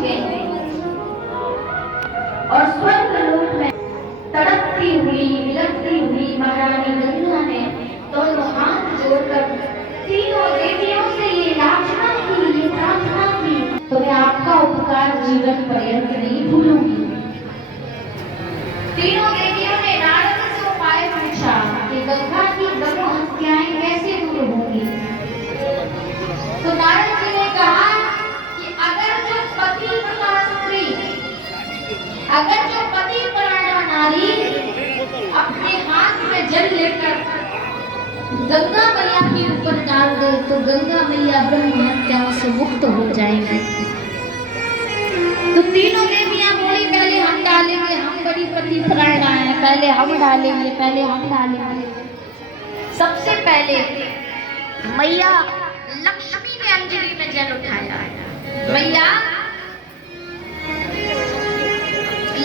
गई और स्वर्ग लोक में तड़पती हुई विलपती हुई महारानी गंगा ने दोनों हाथ जोड़कर तीनों देवियों से ये याचना की, ये प्रार्थना की, तो मैं आपका उपकार जीवन पर्यंत नहीं भूलूंगी। तीनों देवियों ने नारद से उपाय पूछा कि गंगा की ब्रह्म हत्याएं कैसे दूर होंगी। तो नारद जी ने कहा कि अगर जो पति परायणा नारी अपने हाथ में जल लेकर गंगा मैया के ऊपर डाल दे तो गंगा मैया ब्रह्म हत्याओं से मुक्त हो जाएंगी। तो तीनों देवियां बोली पहले हम डालेंगे, हम बड़ी पति परायणा है, पहले हम डालेंगे, पहले हम डालेंगे। सबसे पहले मैया लक्ष्मी ने अंजलि में जल उठाया। मैया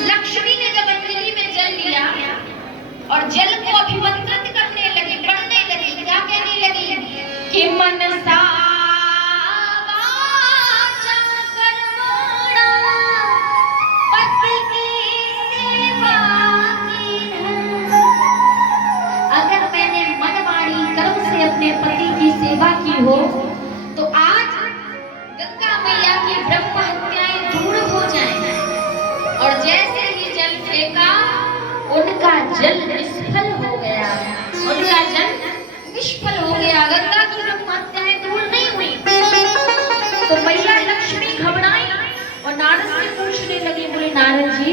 लक्ष्मी ने जब अंजलि में जल लिया और जल को अभिमंत्रित करने लगी, पढ़ने लगी, क्या कहने लगी कि मनसा वाचा कर्मणा पति की सेवा की है। अगर मैंने मन वाणी कर्म से अपने पति की सेवा की हो तो आज गंगा मैया की ब्रह्म हत्याएं दूर हो जाएंगी। और जैसे ही जल फेंका उनका जल निष्फल हो गया, उनका जल निष्फल हो गया, गंगा की ब्रह्म हत्याएं दूर नहीं हुई। तो मैया लक्ष्मी घबराई और नारद से पूछने लगी, बोले नारद जी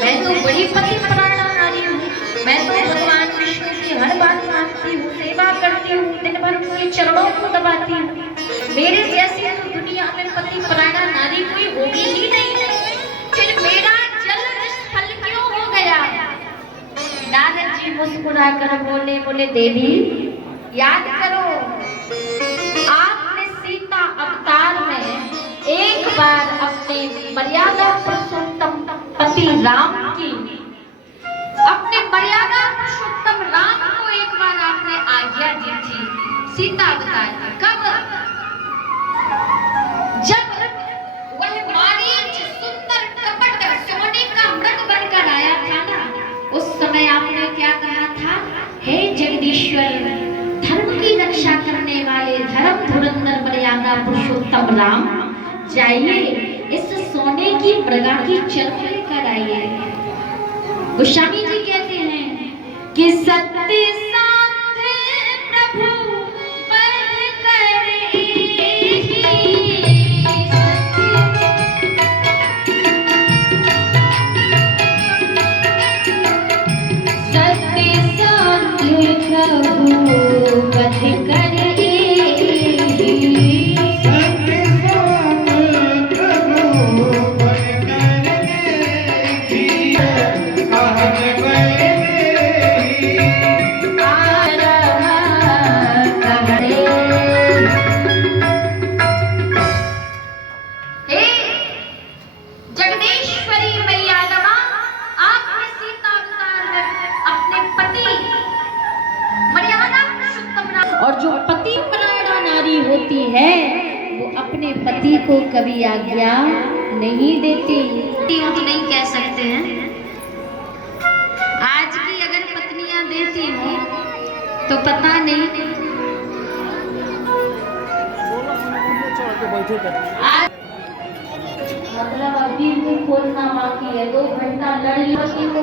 मैं तो बड़ी पति परायणा नारी हूँ, मैं तो भगवान विष्णु की हर बात मानती हूँ, सेवा करती हूँ, दिन भर उनके चरणों को दबाती हूँ, मेरे जैसी तो दुनिया में पति परायणा नारी कोई होगी ही नहीं, फिर मेरा जल निष्फल क्यों हो गया। नारद जी मुस्कुरा कर बोले, बोले देवी याद करो आपने सीता अवतार में एक बार अपने मर्यादा पुरुषोत्तम पति राम की, अपने मर्यादा पुरुषोत्तम राम को एक बार आपने आज्ञा दी थी सीता अवतार में। कब? जब वह मारीच सुंदर कपट सोने का मृग बनकर आया था ना, उस समय आपने क्या कहा था, हे जगदीश्वर धर्म की रक्षा करने वाले धर्म धुरंधर मर्यादा पुरुषोत्तम राम, जाइए इस सोने की मृगा की चर्म लेकर आइए। गोस्वामी जी कहते हैं कि सत्य साथ प्रभु बल करे, सत्य साथ प्रभु बल करे, होती है वो अपने पति को कभी आज्ञा नहीं देती। तो नहीं कह सकते हैं, आज की अगर पत्नियां देती हो तो पता नहीं। आज मतलब अभी भी खोलना बाकी है, 2 घंटा लड़ी पति को